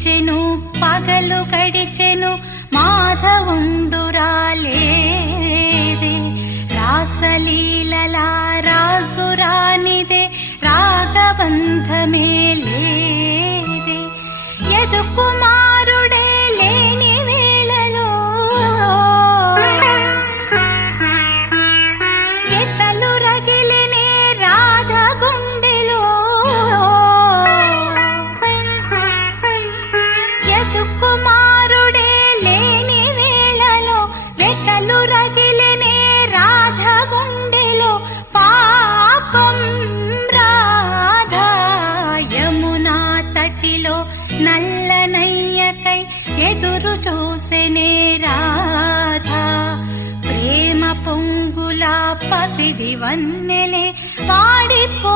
తెచ్చెను పగలు గడిచెను మాధవుండురాలేదే రాసలీలల రాజురానిదే రాగబంధమే లేదే యదు కుమారుడే లేని వేళలో ఎతలు రగిలినే రాధ గుండెలో యదు కుమారుడే లేని వేళలో ఎతలు రగిలినే రాధ గుండెలో పాపం రాధా యమునా తటిలో నల్లనయ్యకై ఎదురు చూసెనే రాధా ప్రేమ పొంగుల పసిడి వన్నెలే వాడిపో